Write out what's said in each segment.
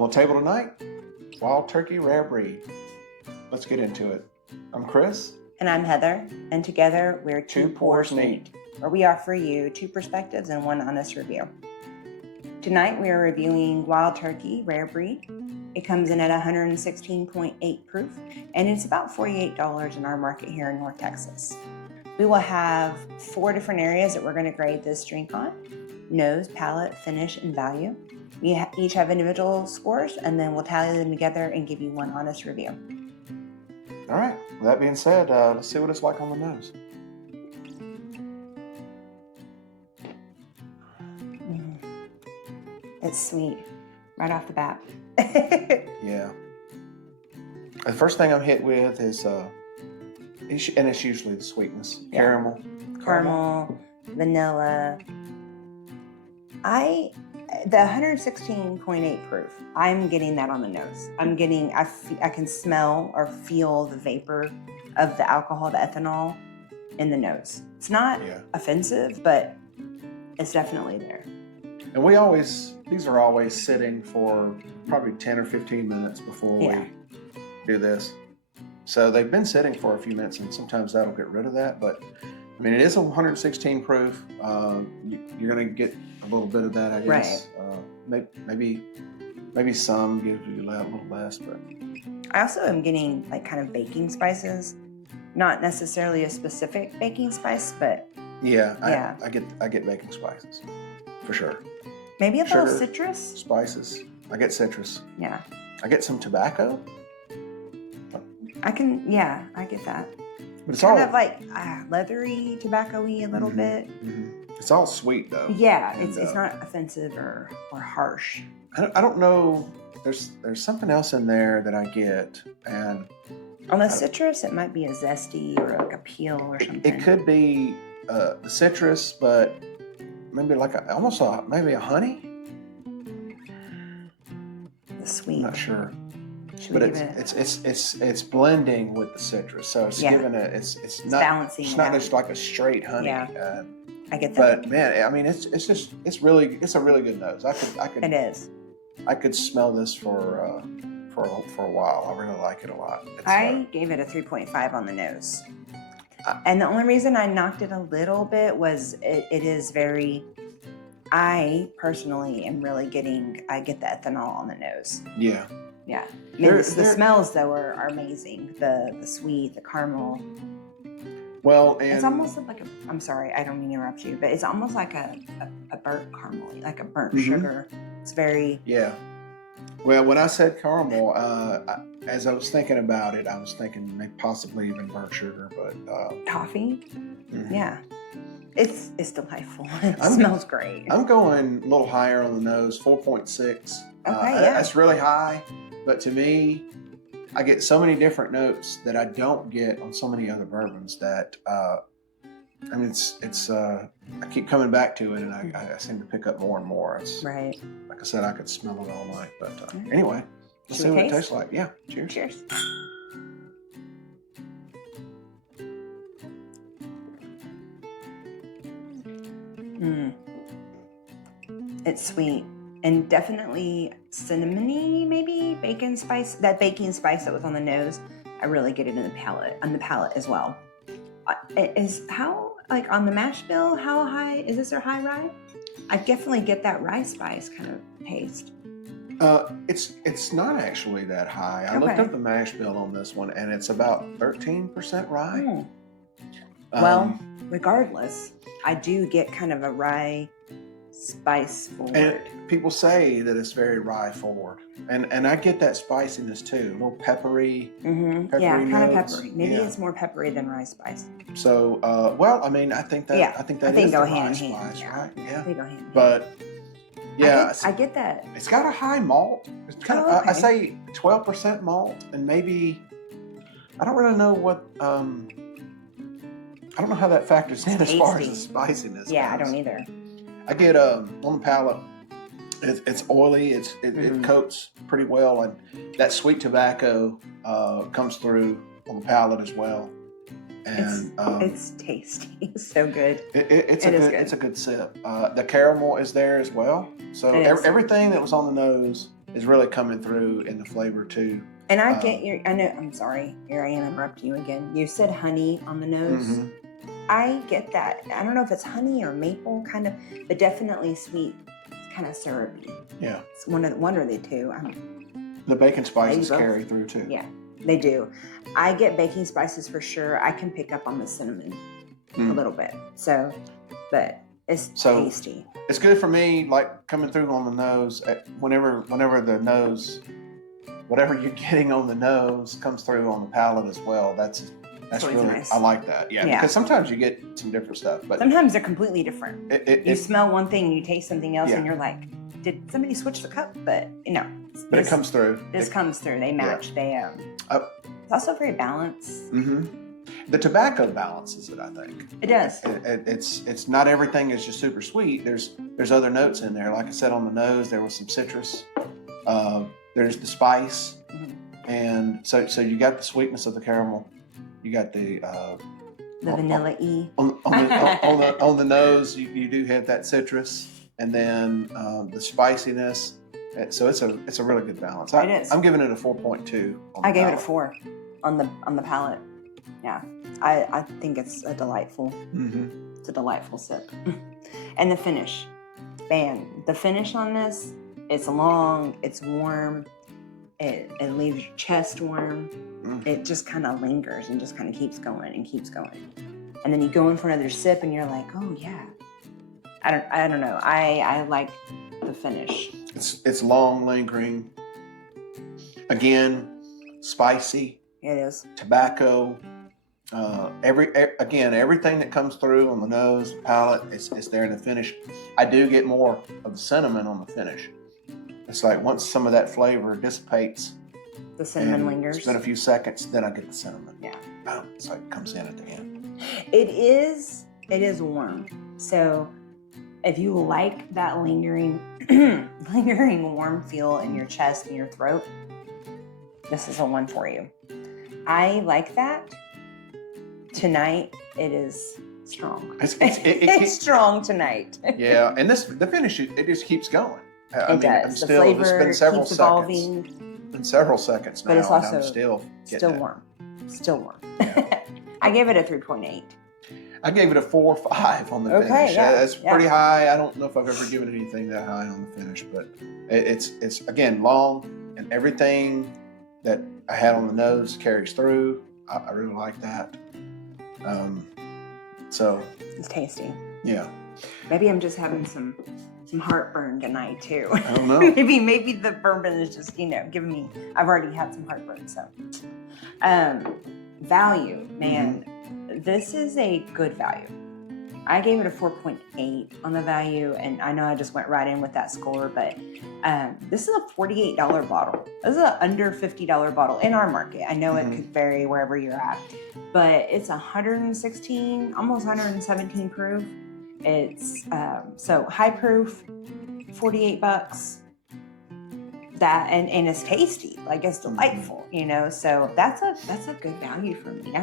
On the table tonight, wild turkey rare breed. Let's get into it. I'm Chris. And I'm Heather, and together we're Two Pours Neat, where we offer you two perspectives and one honest review. Tonight we are reviewing Wild Turkey Rare Breed. It comes in at 116.8 proof, and it's about $48 in our market here in North Texas. We will have 4 different areas that we're going to grade this drink on: nose, palate, finish, and value. We each have individual scores, and then we'll tally them together and give you one honest review. All right, with that being said, let's see what it's like on the nose. It's sweet, right off the bat. Yeah. The first thing I'm hit with is, and it's usually the sweetness. Yeah. Caramel, vanilla. The 116.8 proof, I'm getting that on the nose. I can smell or feel the vapor of the alcohol, the ethanol in the nose. It's not offensive, but it's definitely there. And these are always sitting for probably 10 or 15 minutes before we do this. So they've been sitting for a few minutes, and sometimes that'll get rid of that. But I mean, it is a 116 proof. You're going to get a little bit of that, I guess. Right. Maybe some give you a little less, but I also am getting like kind of baking spices, not necessarily a specific baking spice, but I get baking spices for sure. Maybe a Sugar, little citrus. Spices. I get citrus. Yeah. I get some tobacco. I get that. But it's kind of like leathery, tobacco-y a little bit. Mm-hmm. It's all sweet though. Yeah, it's not offensive or harsh. I don't know. There's something else in there that I get, and on the citrus, it might be a zesty or like a peel or something. It could be the citrus, but maybe like maybe a honey. The sweet. I'm not sure. But it's blending with the citrus, so it's giving it. It's not balancing. It's not just like a straight honey. Yeah, I get that. But man, I mean, it's a really good nose. It is. I could smell this for a while. I really like it a lot. I gave it a 3.5 on the nose, and the only reason I knocked it a little bit was it is very. I personally am really I get the ethanol on the nose. Yeah. Yeah. I mean, the smells, though, are amazing. The sweet, the caramel. Well, and it's almost like I'm sorry, I don't mean to interrupt you, but it's almost like a burnt caramel, like a burnt sugar. It's very... Yeah. Well, when I said caramel, as I was thinking about it, I was thinking maybe possibly even burnt sugar, but... Toffee? Mm-hmm. Yeah. It's delightful. It smells great. I'm going a little higher on the nose, 4.6. Okay, That's really high. But to me, I get so many different notes that I don't get on so many other bourbons that, I mean, I keep coming back to it, and I seem to pick up more and more. It's right. Like I said, I could smell it all night. But anyway, let's see what it tastes like. Yeah, cheers. Cheers. It's sweet. And definitely cinnamony, maybe baking spice. That baking spice that was on the nose, I really get it in the palate, as well. On the mash bill, how high is this? A high rye? I definitely get that rye spice kind of taste. It's not actually that high. I looked up the mash bill on this one, and it's about 13% rye. Well, regardless, I do get kind of a rye spice forward. And people say that it's very rye forward, and I get that spiciness too, a little peppery. Mm-hmm. Peppery kind of notes. peppery. Maybe it's more peppery than rye spice. So, well, I mean, I think that is the rye spice, right? Yeah, they go hand in hand. But yeah, I get that. It's got a high malt. It's kind of I say 12% malt, and maybe I don't really know what. I don't know how that factors in as far as the spiciness. Yeah, goes. I don't either. I get on the palate. It's oily. It coats pretty well, and that sweet tobacco comes through on the palate as well. And it's tasty. So good. It's a good sip. The caramel is there as well. So everything that was on the nose is really coming through in the flavor too. And I get your, I know, I'm sorry, here I interrupt you again. You said honey on the nose. Mm-hmm. I get that. I don't know if it's honey or maple kind of, but definitely sweet, kind of syrupy. Yeah. It's one or the two. The bacon spices both. carry through too. Yeah, they do. I get baking spices for sure. I can pick up on the cinnamon a little bit. So, but it's tasty. It's good for me, like coming through on the nose. Whenever the nose, whatever you're getting on the nose comes through on the palate as well. That's really nice. I like that. Yeah, because sometimes you get some different stuff, but sometimes they're completely different. You smell one thing, you taste something else, and you're like, did somebody switch the cup? But but it comes through. This comes through. They match. Yeah. It's also very balanced. Mm-hmm. The tobacco balances it, I think. It does. It's not everything is just super sweet. There's other notes in there. Like I said, on the nose there was some citrus. There's the spice, and so you got the sweetness of the caramel. You got the vanilla-y. On the nose, you do have that citrus, and then the spiciness. So it's a really good balance. It is. I'm giving it a 4.2. I gave it a 4 on the palate. Yeah, I think it's a delightful. Mm-hmm. It's a delightful sip. And the finish, man. The finish on this, it's long, it's warm. It leaves your chest warm. It just kind of lingers and just kind of keeps going and keeps going. And then you go in for another sip and you're like, oh yeah. I don't know. I like the finish. It's long, lingering. Again, spicy. It is. Tobacco. Everything that comes through on the nose, palate, it's there in the finish. I do get more of the cinnamon on the finish. It's like once some of that flavor dissipates, the cinnamon lingers. It's been a few seconds, then I get the cinnamon. Yeah. Boom. It's like it comes in at the end. It is warm. So if you like that lingering warm feel in your chest and your throat, this is the one for you. I like that. Tonight it is strong. It's strong tonight. Yeah, and the finish it just keeps going. It does. The flavor it's been several keeps seconds. Evolving. It's been several seconds now, but it's also and I'm still warm. Still warm. Yeah. I gave it a 3.8. I gave it a 4.5 on the finish. Yeah, that's pretty high. I don't know if I've ever given anything that high on the finish, but it's again long, and everything that I had on the nose carries through. I really like that. So it's tasty. Yeah. Maybe I'm just having some heartburn tonight too. I don't know. maybe the bourbon is just giving me. I've already had some heartburn. So, value, man. Mm-hmm. This is a good value. I gave it a 4.8 on the value, and I know I just went right in with that score, but this is a $48 bottle. This is an under $50 bottle in our market. I know it could vary wherever you're at, but it's 116, almost 117 proof. It's so high proof, $48. That and it's tasty, like it's delightful, So that's a good value for me.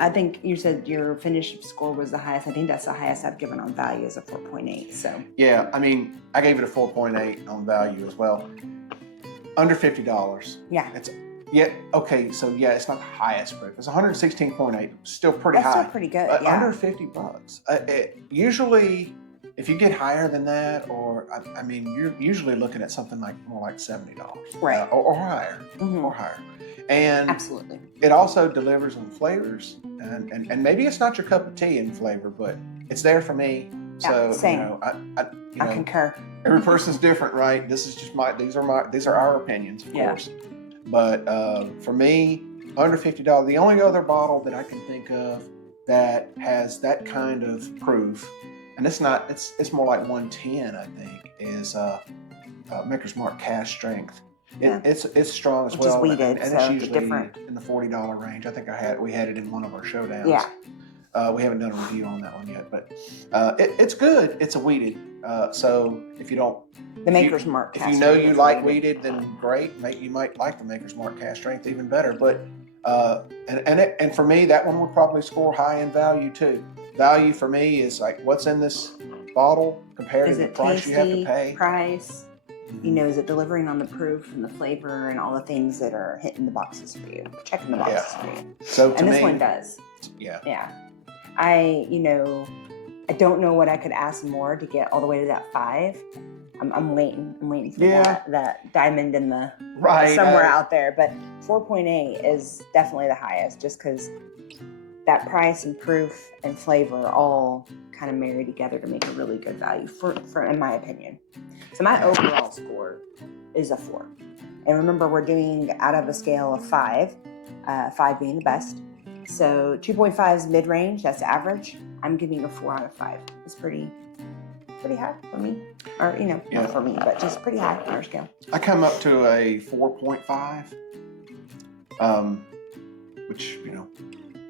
I think you said your finish score was the highest. I think that's the highest I've given on value is a 4.8. So yeah, I mean, I gave it a 4.8 on value as well. Under $50. Yeah. Okay. So yeah, it's not the highest proof. It's 116.8. Still pretty high. That's still pretty good. Yeah. Under $50. Usually, if you get higher than that, or I mean, you're usually looking at something more like $70, right? Or higher, or higher. And absolutely, it also delivers on flavors, and maybe it's not your cup of tea in flavor, but it's there for me. So same. I concur. Every person's different, right? This is just these are our opinions, of course. But for me, under $50, the only other bottle that I can think of that has that kind of proof, and it's more like 110, I think, is Maker's Mark Cask Strength. It's strong as well, and it's usually in the $40 range. I think we had it in one of our showdowns. Yeah. We haven't done a review on that one yet, but it's good. It's a wheated. So if you don't, Maker's Mark, if you know you like wheated, then great. You might like the Maker's Mark Cask Strength even better. But and for me, that one would probably score high in value too. Value for me is like what's in this bottle compared to the price you have to pay. Price. You know, is it delivering on the proof and the flavor and all the things that are hitting the boxes for you, checking the boxes for you? So to And this me, one does. Yeah. Yeah. I don't know what I could ask more to get all the way to that 5. I'm waiting for that diamond in the somewhere out there. But 4.8 is definitely the highest, just because that price and proof and flavor all kind of marry together to make a really good value for in my opinion. So my overall score is a 4. And remember, we're doing out of a scale of 5, 5 being the best. So 2.5 is mid-range, that's average. I'm giving a 4 out of 5. It's pretty high for me. Or, not for me, but just pretty high on our scale. I come up to a 4.5, which,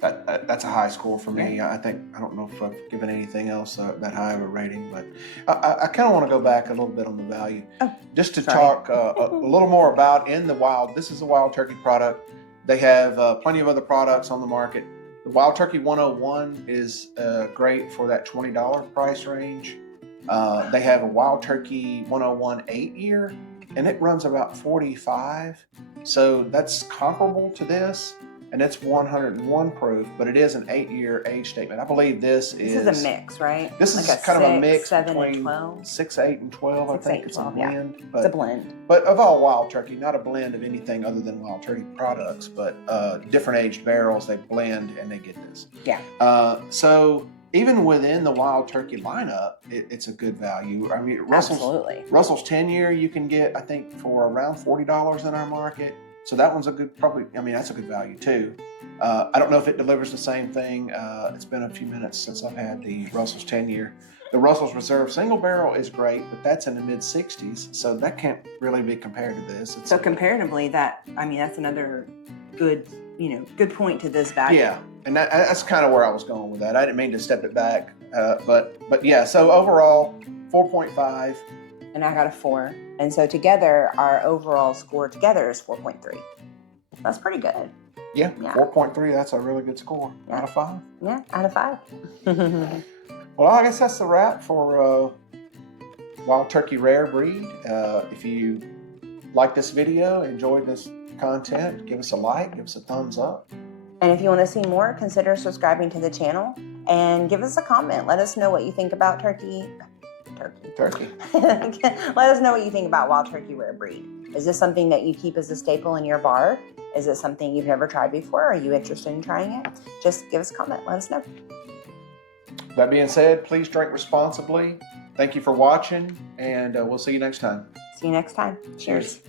that's a high score for me. I don't know if I've given anything else that high of a rating, but I kind of want to go back a little bit on the value. Just to talk a little more about in the wild. This is a Wild Turkey product. They have plenty of other products on the market. The Wild Turkey 101 is great for that $20 price range. They have a Wild Turkey 101 8-year, and it runs about $45. So that's comparable to this, and it's 101 proof, but it is an 8-year age statement. I believe this is a mix, right? This like is kind of a mix 7 between and 12. 6, 8, and 12. 6, I think 8, it's 12, a blend. Yeah. But, it's a blend. But of all Wild Turkey, not a blend of anything other than Wild Turkey products, but different aged barrels, they blend and they get this. Yeah. So even within the Wild Turkey lineup, it's a good value. I mean, Russell's 10-year you can get, I think, for around $40 in our market. So that one's a good, that's a good value too. I don't know if it delivers the same thing. It's been a few minutes since I've had the Russell's 10-year. The Russell's Reserve single barrel is great, but that's in the mid-60s, so that can't really be compared to this. So comparatively, that's another good, good point to this value. Yeah, and that's kind of where I was going with that. I didn't mean to step it back, but yeah. So overall, 4.5. And I got a 4. And so together, our overall score together is 4.3. That's pretty good. Yeah. 4.3, that's a really good score. Out of 5? Yeah, out of 5. Well, I guess that's the wrap for Wild Turkey Rare Breed. If you like this video, enjoyed this content, give us a like, give us a thumbs up. And if you want to see more, consider subscribing to the channel and give us a comment. Let us know what you think about turkey. Let us know what you think about Wild Turkey Rare Breed. Is this something that you keep as a staple in your bar? Is it something you've never tried before? Are you interested in trying it? Just give us a comment. Let us know. That being said, please drink responsibly. Thank you for watching, and we'll see you next time. See you next time. Cheers.